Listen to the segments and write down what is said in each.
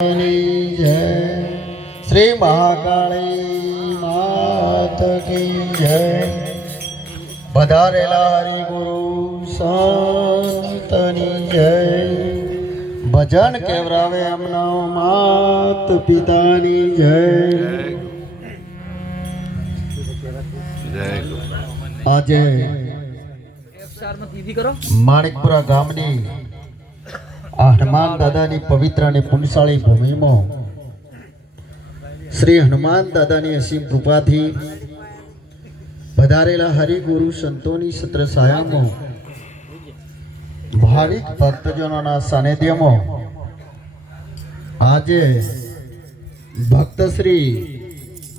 जय श्री महाकाली मात की जय। पधारेला हरि गुरु संतनी जय। भजन केवरावे अमना मात पितानी जय। આજે માણિકપુરા ગામની હનુમાન દાદાની પવિત્ર અને પુણ્યશાળી ભૂમિમાં શ્રી હનુમાન દાદાની અસીમ કૃપાથી પધારેલા હરિગુરુ સંતોની સત્ર સાયામાં ભાવિક ભક્તજનોના સાનિધ્યમાં આજે ભક્ત શ્રી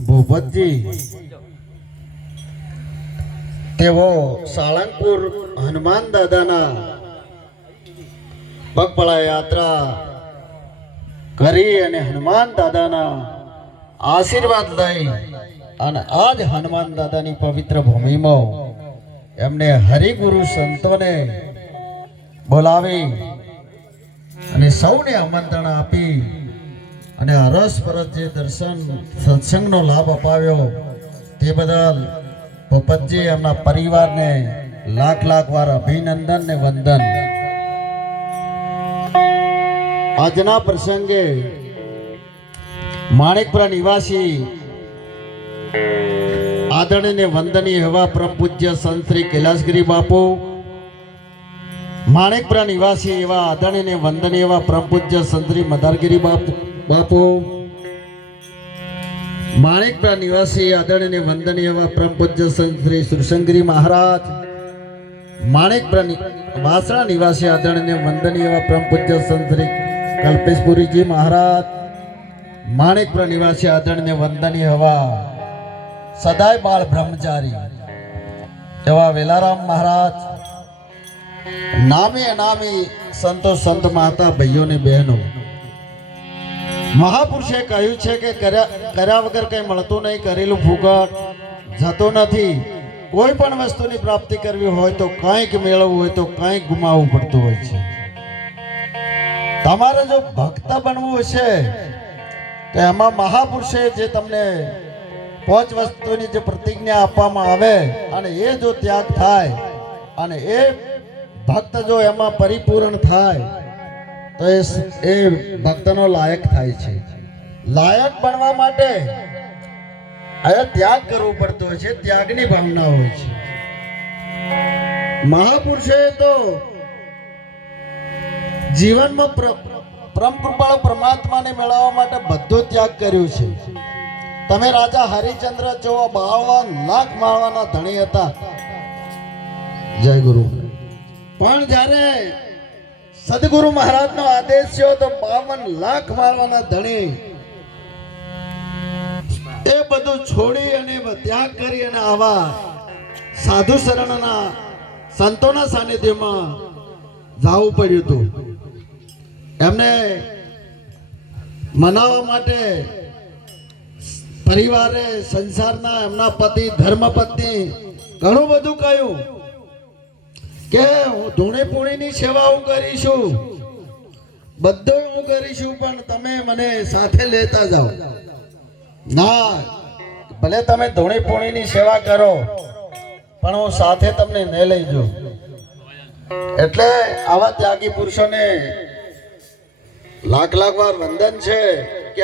ભૂપતજી તેઓ સાળંગપુર હનુમાન દાદાના પગપાળા યાત્રા કરી અને હનુમાન દાદાના આશીર્વાદ લઈ અને આજ હનુમાન દાદાની પવિત્ર ભૂમિમાં એમને હરિગુરુ સંતોને બોલાવી અને સૌને આમંત્રણ આપી અને અરસપરસ જે દર્શન સત્સંગનો લાભ અપાવ્યો તે બદલ ભૂપતજી એમના પરિવારને લાખ લાખ વાર અભિનંદન ને વંદન। આજના પ્રસંગે માણિકપુરા નિવાસી આદરણીય વંદનીય એવા પરમ પૂજ્ય સંત શ્રી કૈલાસગીરી બાપુ, માણિકપુરા નિવાસી એવા આદરણીય વંદનીય એવા પરમ પૂજ્ય સંત શ્રી મદારગીરી બાપુ, માણિકપુરા નિવાસી આદરણીય વંદનીય એવા પરમ પૂજ્ય સંત શ્રી સુરસંગીરી મહારાજ, માણિકપુરા વાસણા નિવાસી આદરણીય વંદનીય એવા પરમ પૂજ્ય સંત શ્રી કલ્પેશપુરીજી મહારાજ, માણિકપુરા નિવાસી આદરણીય વંદનીય એવા સદાય બાળ બ્રહ્મચારી એવા વેલારામ મહારાજ, નામી અનામી સંતો સંત માતા ભાઈઓ ને બહેનો, મહાપુરુષે કહ્યું છે કે કર્યા વગર કઈ મળતું નહીં, કરેલું ફૂગટ જતો નથી। કોઈ પણ વસ્તુની પ્રાપ્તિ કરવી હોય તો કંઈક મેળવવું હોય તો કંઈક ગુમાવવું પડતું હોય છે। તમારે જો ભક્ત બનવું હશે તો એમાં મહાપુરુષે જે તમને 5 વસ્તુની જે પ્રતિજ્ઞા આપવામાં આવે અને એ જો ત્યાગ થાય અને એ ભક્ત જો એમાં પરિપૂર્ણ થાય તો એ ભક્તનો લાયક થાય છે। લાયક બનવા માટે આ ત્યાગ કરવો પડતો હોય છે, ત્યાગની ભાવના હોય છે। મહાપુરુષે તો જીવનમાં પરમ કૃપાળુ પરમાત્માને મેળવવા માટે બધો ત્યાગ કર્યો છે। તમે રાજા હરિચંદ્ર જેવા 52 લાખ માળવાના ધણી હતા, જય ગુરુ। પણ જ્યારે સદગુરુ મહારાજનો આદેશ થયો તો 52 લાખ માળવાના ધણી એ બધું છોડી અને ત્યાગ કરી અને આવા સાધુ શરણના સંતોના સાનિધ્યમાં જવું પડ્યું હતું। એમને મનાવવા માટે પરિવારે સંસારના એમના પતિ ધર્મપત્ની ઘણું બધું કહ્યું કે હું ધૂણીપૂણીની સેવા હું કરીશું, બધું હું કરીશું, પણ તમે મને સાથે લેતા જાઓ। ના, ભલે તમે ધૂણીપૂણીની સેવા કરો પણ હું સાથે તમને ન લઈ જાઉં। એટલે આવા ત્યાગી પુરુષોને લાખ લાખ વાર વંદન છે કે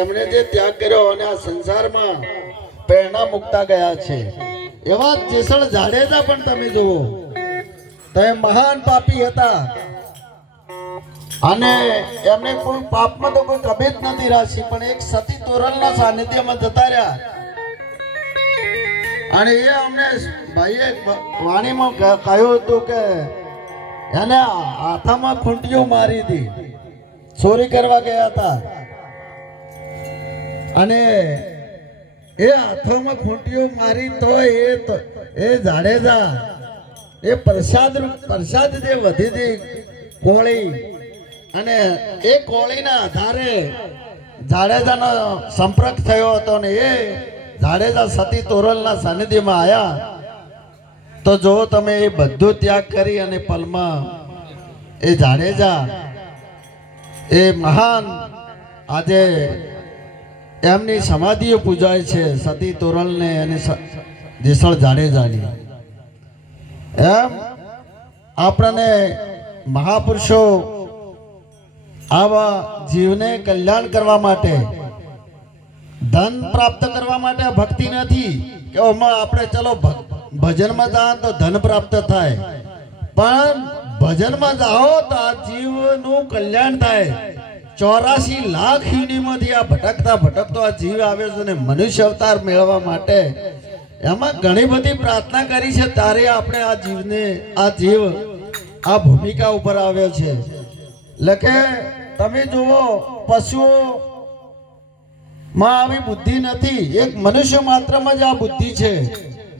એમણે જે ત્યાગ કર્યો અને આ સંસારમાં પ્રેરણા મુકતા ગયા છે। એવા જેસલ જાડેજા પણ તમે જુઓ, તે મહાન પાપી હતા અને એમને કોઈ પાપમાં તો કોઈ કભેદ નથી રાખી, પણ એક સતી તોરલના સાનિધ્યમાં જતા રહ્યા અને એ અમને ભાઈએ વાણીમાં કહ્યું હતું કે એને હાથામાં ખૂંટીઓ મારી હતી, ચોરી કરવા ગયા હતા અને એ હાથોમાં ખૂંટીઓ મારી તો એ જાડેજા એ પ્રસાદ જે વધી હતી કોળી, અને એ કોળીના આધારે જાડેજાનો સંપર્ક થયો હતો ને એ જાડેજા સતી તોરલના સાનિધ્યમાં આવ્યા તો જો તમે એ બધું ત્યાગ કરી અને પલમાં એ જાડેજા એ મહાન આજે એમની સમાધિઓ પૂજાય છે, સતી તોરલને અને જેસળ જાડેજાની. એમ આપણને મહાપુરુષો આવા જીવને કલ્યાણ કરવા માટે, ધન પ્રાપ્ત કરવા માટે ભક્તિ નથી કે આપણે ચલો ભજનમાં જાઓ તો ધન પ્રાપ્ત થાય, પણ ભજનમાં જાઓ તો આ જીવનું કલ્યાણ થાય. 84 લાખ યુનિમાંથી આ ભટકતો આ જીવ આવે છે ને મનુષ્ય અવતાર મેળવવા માટે એમાં ઘણી બધી પ્રાર્થના કરી છે, ત્યારે આપણે આ જીવને, આ જીવ આ ભૂમિકા ઉપર આવ્યો છે. એટલે કે તમે જુઓ, પશુઓ માં આવી બુદ્ધિ નથી, એક મનુષ્ય માત્રમાં જ આ બુદ્ધિ છે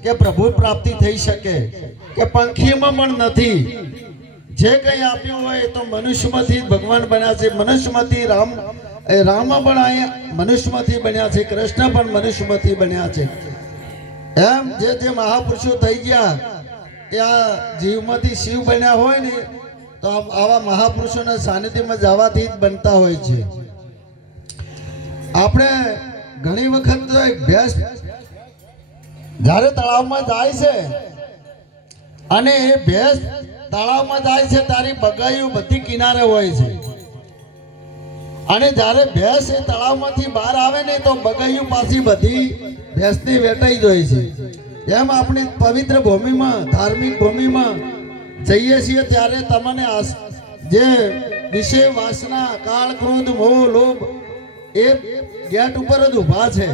કે પ્રભુ પ્રાપ્તિ થઈ શકે, કે પંખીમાં પણ નથી. જે કંઈ આપ્યું હોય તો મનુષ્યમાંથી ભગવાન બન્યા છે, મનુષ્યમાંથી રામ પણ અહીંયા મનુષ્યમાંથી બન્યા છે, કૃષ્ણ પણ મનુષ્યમાંથી બન્યા છે. એમ જે મહાપુરુષો થઈ ગયા એ આ જીવમાંથી શિવ બન્યા હોય ને, તો આવા મહાપુરુષોના સાનિધ્યમાં જવાથી જ બનતા હોય છે. આપણે ઘણી વખત તો એક ભેંસ જ્યારે તળાવમાં જાય છે અને એ ભેંસ તળાવમાં જાય છે તારી બગાયું બધી કિનારે હોય છે, અને જ્યારે ભેંસ એ તળાવમાંથી બહાર આવે ને તો બગાયું પાછી બધી ભેંસની વેટાઈ જાય છે. એમ આપણે પવિત્ર ભૂમિમાં, ધાર્મિક ભૂમિમાં જઈએ છીએ ત્યારે તમને જે વિષય વાસના, કાળ, ક્રોધ, મોહ, લોભ એ ગેટ ઉપર જ ઊભા છે.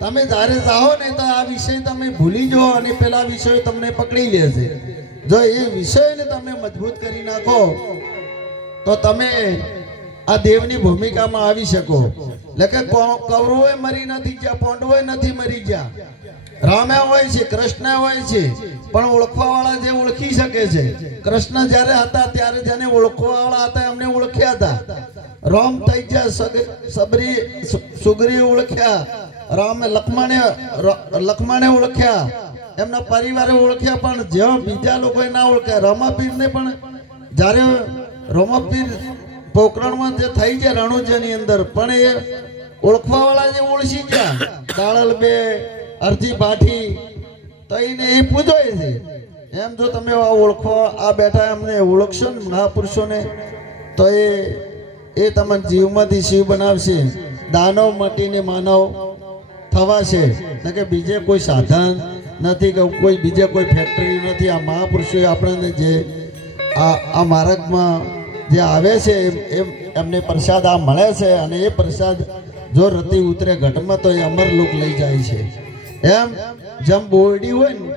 તમે જ્યારે જાઓ ને તો આ વિષય તમે ભૂલી જાઓ અને પેલા વિષય તમને પકડી લેશે. જો એ વિષયને તમે મજબૂત કરી નાખો તો તમે આ દેવની ભૂમિકામાં આવી શકો. એટલે કે કૌરવોએ મરી નથી ગયા, પાંડવોએ નથી મરી ગયા, રામે હોય છે, કૃષ્ણ હોય છે, પણ ઓળખવા વાળા જે ઓળખી શકે છે. કૃષ્ણ જ્યારે હતા ત્યારે જેને ઓળખવા વાળા હતા એમને ઓળખ્યા હતા. રામ થઈ ગયા, સુગ્રી ઓળખ્યા, રામ લક્ષ્મણે ઓળખ્યા, એમના પરિવારે ઓળખ્યા, પણ જેવા બીજા લોકોએ ના ઓળખ્યા. રમાપીરને પણ જ્યારે રમાપીર પોકરણમાં જે થઈ ગયા રણુજાની અંદર, પણ એ ઓળખવા વાળા જે ઓળખી ગયા, દાળલ બે અરજી ભાઠી તો એને એ પૂજોય છે. એમ જો તમે ઓળખવા આ બેઠા એમને ઓળખશો ને મહાપુરુષોને, તો એ તમને જીવમાંથી શિવ બનાવશે. દાનવ મટીને માનવ થવાશે, કે બીજે કોઈ સાધન નથી, કે કોઈ બીજે કોઈ ફેક્ટરી નથી. આ મહાપુરુષોએ આપણને જે આ માર્ગમાં જે આવે છે એમને પ્રસાદ આ મળે છે, અને એ પ્રસાદ જો રતિ ઉતરે ઘટમાં તો એ અમરલોક લઈ જાય છે. એમ જેમ બોરડી હોય ને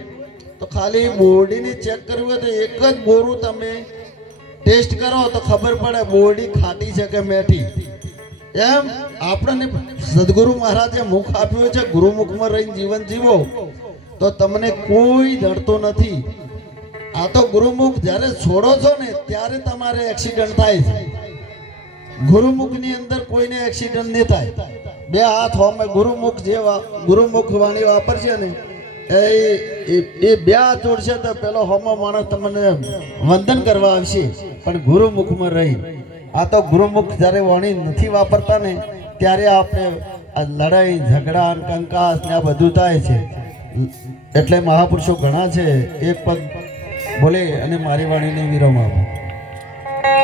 તો ખાલી બોરડીને ચેક કરવી હોય તો એક જ બોરું તમે ટેસ્ટ કરો તો ખબર પડે બોરડી ખાટી છે કે મેઠી. એમ આપણને સદગુરુ મહારાજે મુખ આપ્યું છે, ગુરુમુખમાં રહીને જીવન જીવો તો તમને કોઈ ડરતો નથી. આ તો ગુરુમુખ જ્યારે છોડો છો ને ત્યારે તમારે એક્સિડન્ટ થાય છે. ગુરુમુખની અંદર કોઈને એક્સિડન્ટ નહીં થાય. બે હાથ હોમે ગુરુમુખ વાણી વાપરશે ને એ બે હાથ જોડશે તો પેલો હોમો માણસ તમને વંદન કરવા આવશે, પણ ગુરુમુખમાં રહી. આ તો ગુરુમુખ જ્યારે વાણી નથી વાપરતા ને ત્યારે આપણે આ લડાઈ, ઝઘડા, કંકાસ ને આ બધું થાય છે. એટલે મહાપુરુષો ઘણા છે. એક પદ બોલે અને મારી વાણીને વિરામ આપો.